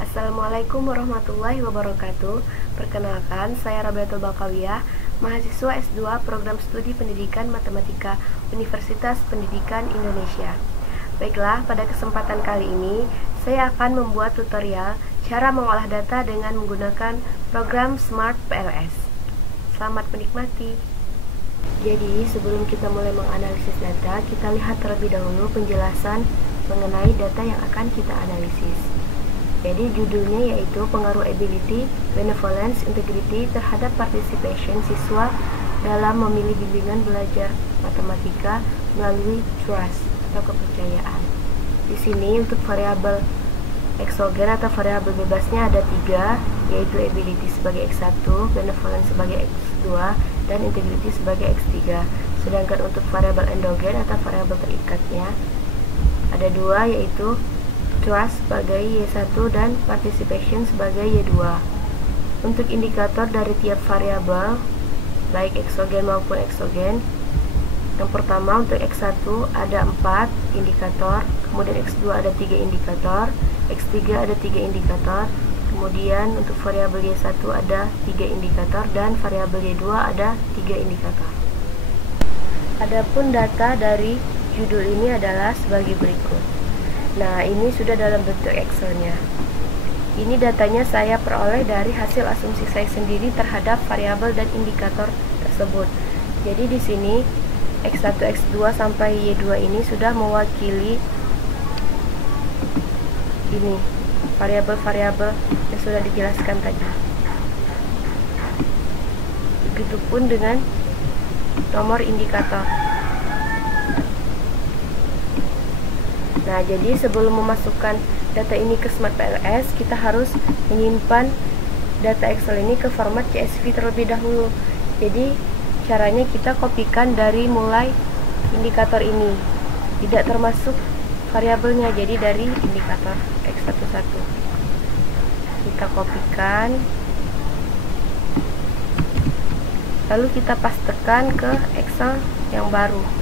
Assalamualaikum warahmatullahi wabarakatuh. Perkenalkan, saya Rabiatul Bakawiyah, mahasiswa S2 Program Studi Pendidikan Matematika Universitas Pendidikan Indonesia. Baiklah, pada kesempatan kali ini, saya akan membuat tutorial cara mengolah data dengan menggunakan program Smart PLS. Selamat menikmati. Jadi, sebelum kita mulai menganalisis data, kita lihat terlebih dahulu penjelasan mengenai data yang akan kita analisis. Jadi judulnya yaitu pengaruh ability, benevolence, integrity terhadap participation siswa dalam memilih bimbingan belajar matematika melalui trust atau kepercayaan. Di sini untuk variabel eksogen atau variabel bebasnya ada 3, yaitu ability sebagai X1, benevolence sebagai X2, dan integrity sebagai X3. Sedangkan untuk variabel endogen atau variabel terikatnya ada 2, yaitu trust sebagai Y1 dan participation sebagai Y2. Untuk indikator dari tiap variabel, baik eksogen maupun eksogen, yang pertama untuk X1 ada 4 indikator, kemudian X2 ada 3 indikator, X3 ada 3 indikator, kemudian untuk variabel Y1 ada 3 indikator, dan variabel Y2 ada 3 indikator. Adapun data dari judul ini adalah sebagai berikut. Nah, ini sudah dalam bentuk Excel-nya. Ini datanya saya peroleh dari hasil asumsi saya sendiri terhadap variabel dan indikator tersebut. Jadi di sini X1, X2 sampai Y2 ini sudah mewakili ini variabel-variabel yang sudah dijelaskan tadi. Begitupun dengan nomor indikator. Nah, jadi sebelum memasukkan data ini ke Smart PLS, kita harus menyimpan data Excel ini ke format CSV terlebih dahulu. Jadi, caranya kita kopikan dari mulai indikator ini, tidak termasuk variabelnya, jadi dari indikator X11. Kita kopikan, lalu kita pastekan ke Excel yang baru.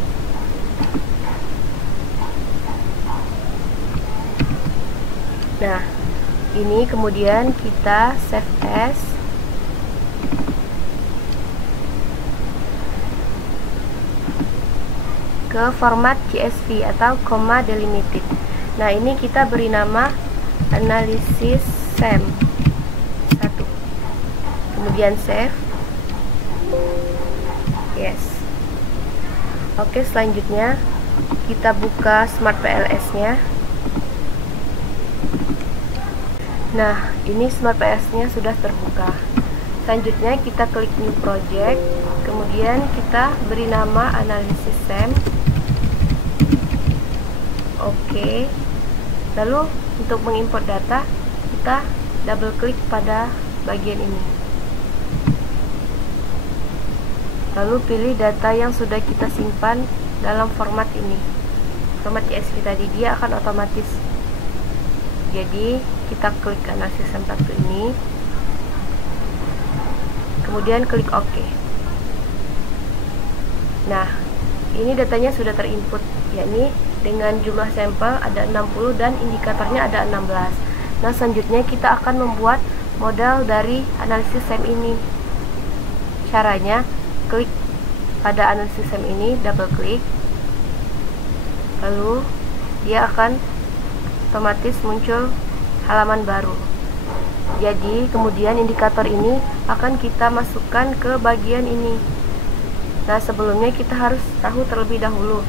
Nah, ini kemudian kita save as, ke format CSV atau comma delimited. Nah, ini kita beri nama analisis SEM 1. Kemudian save. Yes. Oke, selanjutnya kita buka Smart PLS-nya. Nah, ini Smart PLS-nya sudah terbuka. Selanjutnya kita klik new project, kemudian kita beri nama analisis SEM. Oke. Lalu untuk mengimport data, kita double klik pada bagian ini. Lalu pilih data yang sudah kita simpan dalam format ini. Format CSV tadi, dia akan otomatis. Jadi kita klik analisis SEM 1 ini, kemudian klik OK. Nah, ini datanya sudah terinput, yakni dengan jumlah sampel ada 60 dan indikatornya ada 16. Nah, selanjutnya kita akan membuat model dari analisis SEM ini. Caranya, klik pada analisis SEM ini, double klik, lalu dia akan otomatis muncul halaman baru. Jadi kemudian indikator ini akan kita masukkan ke bagian ini. Nah, sebelumnya kita harus tahu terlebih dahulu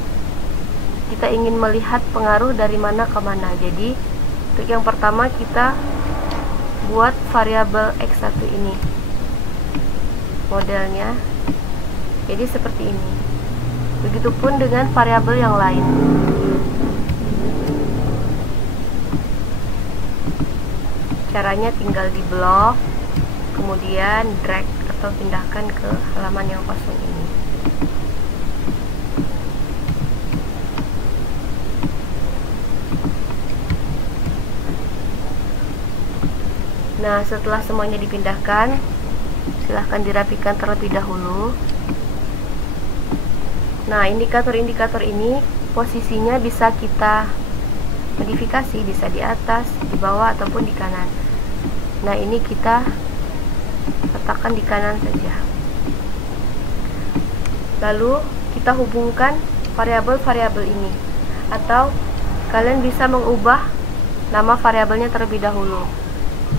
kita ingin melihat pengaruh dari mana ke mana. Jadi untuk yang pertama kita buat variabel X1 ini modelnya, jadi seperti ini. Begitupun dengan variabel yang lain. Caranya tinggal di blok, kemudian drag atau pindahkan ke halaman yang kosong ini. Nah, setelah semuanya dipindahkan, silahkan dirapikan terlebih dahulu. Nah, indikator-indikator ini posisinya bisa kita modifikasi, bisa di atas, di bawah, ataupun di kanan. Nah, ini kita letakkan di kanan saja. Lalu kita hubungkan variabel-variabel ini, atau kalian bisa mengubah nama variabelnya terlebih dahulu.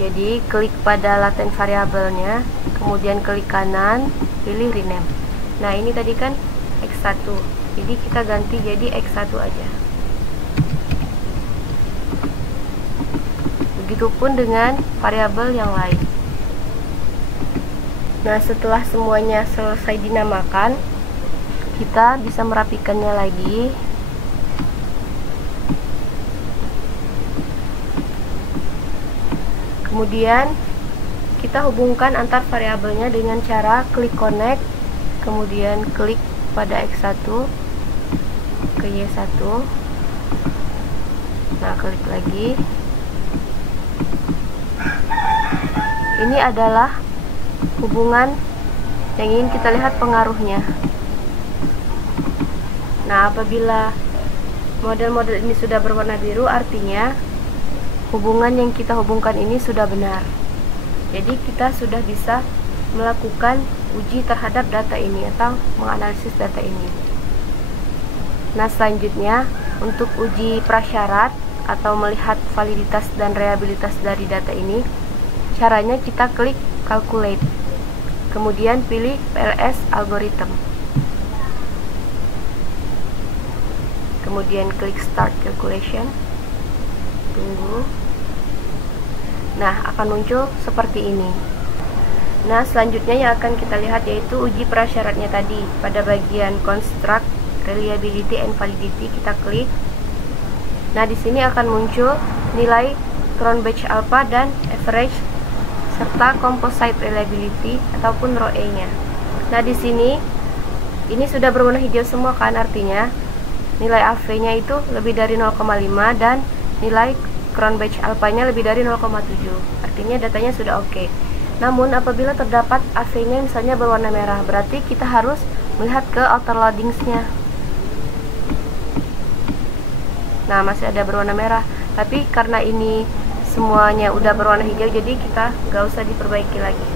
Jadi klik pada latent variabelnya, kemudian klik kanan, pilih rename. Nah, ini tadi kan X1, jadi kita ganti jadi X1 aja. Begitupun dengan variabel yang lain. Nah, setelah semuanya selesai dinamakan, kita bisa merapikannya lagi. Kemudian kita hubungkan antar variabelnya dengan cara klik connect, kemudian klik pada X1 ke Y1. Nah, klik lagi. Ini adalah hubungan yang ingin kita lihat pengaruhnya. Nah, apabila model-model ini sudah berwarna biru, artinya hubungan yang kita hubungkan ini sudah benar. Jadi kita sudah bisa melakukan uji terhadap data ini atau menganalisis data ini. Nah, selanjutnya untuk uji prasyarat atau melihat validitas dan reliabilitas dari data ini, caranya kita klik calculate, kemudian pilih PLS algorithm, kemudian klik start calculation, tunggu. Nah, akan muncul seperti ini. Nah, selanjutnya yang akan kita lihat yaitu uji prasyaratnya tadi. Pada bagian construct reliability and validity kita klik. Nah, di sini akan muncul nilai Cronbach's alpha dan average serta composite reliability ataupun ROE-nya. Nah, di sini ini sudah berwarna hijau semua kan, artinya nilai AV-nya itu lebih dari 0,5 dan nilai Cronbach's alpha-nya lebih dari 0,7. Artinya datanya sudah oke. Namun apabila terdapat AV-nya misalnya berwarna merah, berarti kita harus melihat ke outer loadings-nya. Nah, masih ada berwarna merah, tapi karena ini semuanya udah berwarna hijau, jadi kita nggak usah diperbaiki lagi.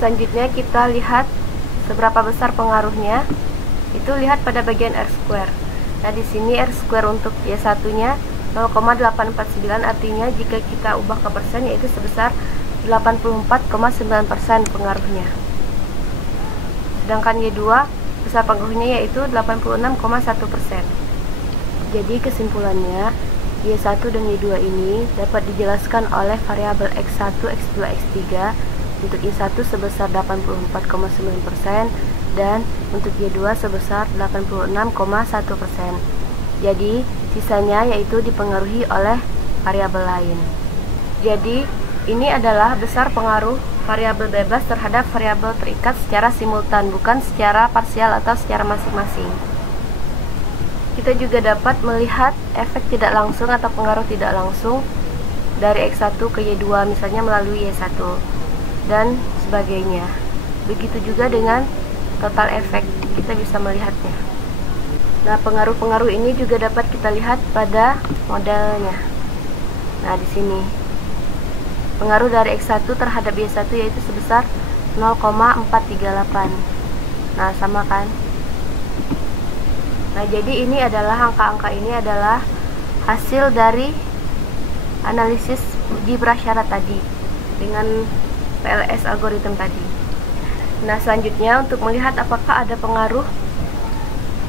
Selanjutnya kita lihat seberapa besar pengaruhnya. Itu lihat pada bagian R-square. Nah, di sini R-square untuk Y1-nya 0,849, artinya jika kita ubah ke persen yaitu sebesar 84,9% pengaruhnya. Sedangkan Y2 besar pengaruhnya yaitu 86,1%. Jadi kesimpulannya, Y1 dan Y2 ini dapat dijelaskan oleh variabel X1, X2, X3. Untuk Y1 sebesar 84,9% dan untuk Y2 sebesar 86,1%. Jadi sisanya yaitu dipengaruhi oleh variabel lain. Jadi ini adalah besar pengaruh variabel bebas terhadap variabel terikat secara simultan, bukan secara parsial atau secara masing-masing. Kita juga dapat melihat efek tidak langsung atau pengaruh tidak langsung dari X1 ke Y2, misalnya melalui Y1 dan sebagainya. Begitu juga dengan total efek, kita bisa melihatnya. Nah, pengaruh-pengaruh ini juga dapat kita lihat pada modelnya. Nah, di sini pengaruh dari X1 terhadap Y1 yaitu sebesar 0,438. Nah, sama kan? Nah, jadi ini adalah angka-angka ini adalah hasil dari analisis uji prasyarat tadi dengan PLS algorithm tadi. Nah, selanjutnya untuk melihat apakah ada pengaruh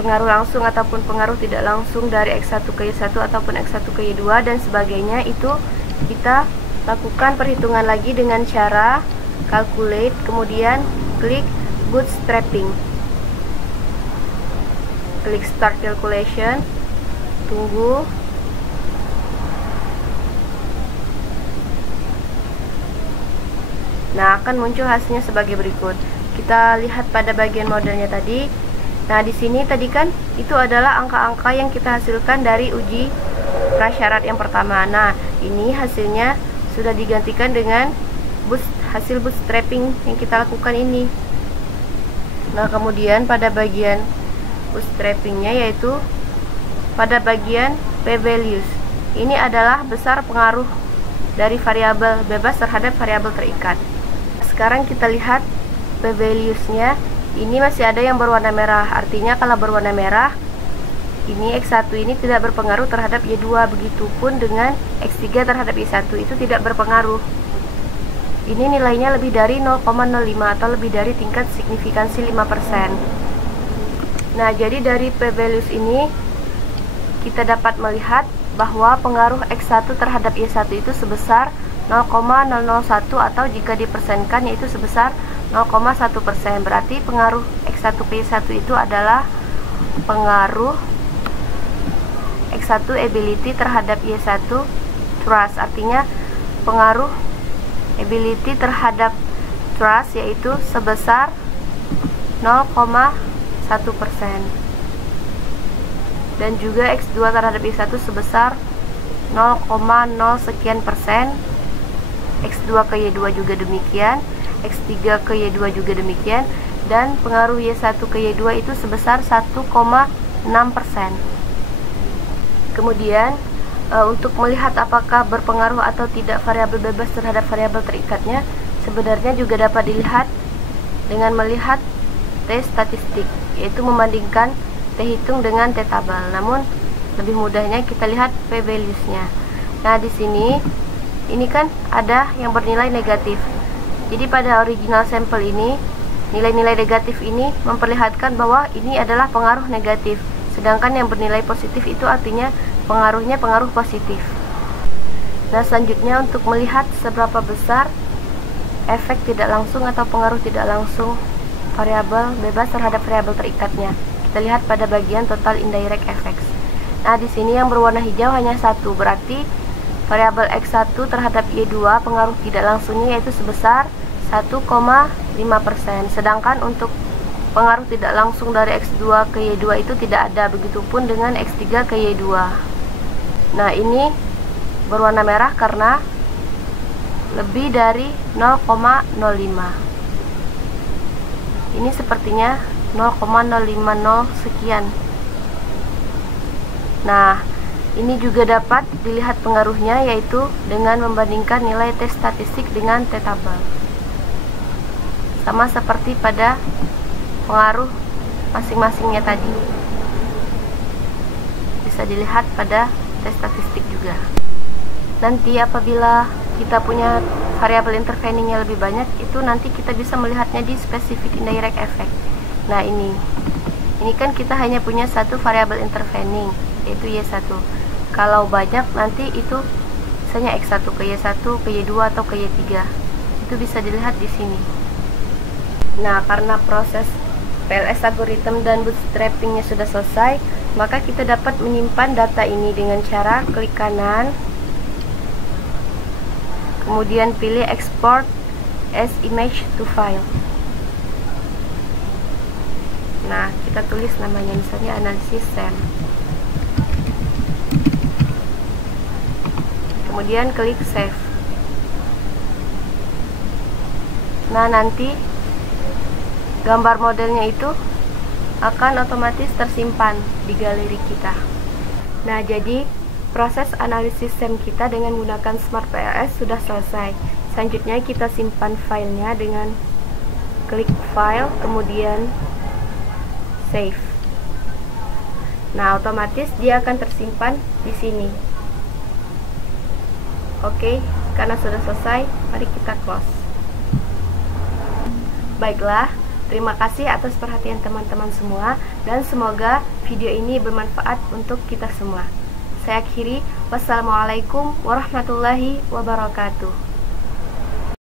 langsung ataupun pengaruh tidak langsung dari X1 ke Y1 ataupun X1 ke Y2 dan sebagainya, itu kita lakukan perhitungan lagi dengan cara calculate, kemudian klik bootstrapping. Klik start calculation, tunggu. Nah, akan muncul hasilnya sebagai berikut. Kita lihat pada bagian modelnya tadi. Nah, di sini tadi kan itu adalah angka-angka yang kita hasilkan dari uji prasyarat yang pertama. Nah, ini hasilnya sudah digantikan dengan hasil bootstrapping yang kita lakukan ini. Nah, kemudian pada bagian bootstrappingnya yaitu pada bagian p-values. Ini adalah besar pengaruh dari variabel bebas terhadap variabel terikat. Sekarang kita lihat p-values-nya. Ini masih ada yang berwarna merah. Artinya kalau berwarna merah, ini X1 ini tidak berpengaruh terhadap Y2. Begitupun dengan X3 terhadap Y1 itu tidak berpengaruh. Ini nilainya lebih dari 0,05 atau lebih dari tingkat signifikansi 5%. Nah, jadi dari p-values ini kita dapat melihat bahwa pengaruh X1 terhadap Y1 itu sebesar 0,001 atau jika dipersenkan yaitu sebesar 0,1%. Berarti pengaruh X1 ke Y1 itu adalah pengaruh X1 ability terhadap Y1 trust. Artinya pengaruh ability terhadap trust yaitu sebesar 0,1%. Dan juga X2 terhadap Y1 sebesar 0,0 sekian persen. X2 ke Y2 juga demikian, X3 ke Y2 juga demikian, dan pengaruh Y1 ke Y2 itu sebesar 1,6%. Kemudian untuk melihat apakah berpengaruh atau tidak variabel bebas terhadap variabel terikatnya, sebenarnya juga dapat dilihat dengan melihat T statistik, yaitu membandingkan T hitung dengan T tabel. Namun lebih mudahnya kita lihat p-values-nya. Nah, di sini ini kan ada yang bernilai negatif. Jadi pada original sampel ini, nilai-nilai negatif ini memperlihatkan bahwa ini adalah pengaruh negatif. Sedangkan yang bernilai positif itu artinya pengaruhnya pengaruh positif. Nah, selanjutnya untuk melihat seberapa besar efek tidak langsung atau pengaruh tidak langsung variabel bebas terhadap variabel terikatnya, kita lihat pada bagian total indirect effects. Nah, di sini yang berwarna hijau hanya satu, berarti variabel X1 terhadap Y2 pengaruh tidak langsungnya yaitu sebesar 1,5%. Sedangkan untuk pengaruh tidak langsung dari X2 ke Y2 itu tidak ada, begitupun dengan X3 ke Y2. Nah, ini berwarna merah karena lebih dari 0,05. Ini sepertinya 0,050 sekian. Nah, ini juga dapat dilihat pengaruhnya yaitu dengan membandingkan nilai T statistik dengan T tabel. Sama seperti pada pengaruh masing-masingnya tadi. Bisa dilihat pada T statistik juga. Nanti apabila kita punya variabel interveningnya lebih banyak, itu nanti kita bisa melihatnya di specific indirect effect. Nah, ini kan kita hanya punya satu variabel intervening yaitu Y1. Kalau banyak nanti itu misalnya X1 ke Y1 ke Y2 atau ke Y3. Itu bisa dilihat di sini. Nah, karena proses PLS algorithm dan bootstrappingnya sudah selesai, maka kita dapat menyimpan data ini dengan cara klik kanan, kemudian pilih export as image to file. Nah, kita tulis namanya misalnya analisis SEM. Kemudian klik save. Nah, nanti gambar modelnya itu akan otomatis tersimpan di galeri kita. Nah, jadi proses analisis SEM kita dengan menggunakan Smart PLS sudah selesai. Selanjutnya kita simpan filenya dengan klik file, kemudian save. Nah, otomatis dia akan tersimpan di sini. Oke, karena sudah selesai, mari kita close. Baiklah, terima kasih atas perhatian teman-teman semua, dan semoga video ini bermanfaat untuk kita semua. Saya akhiri, wassalamualaikum warahmatullahi wabarakatuh.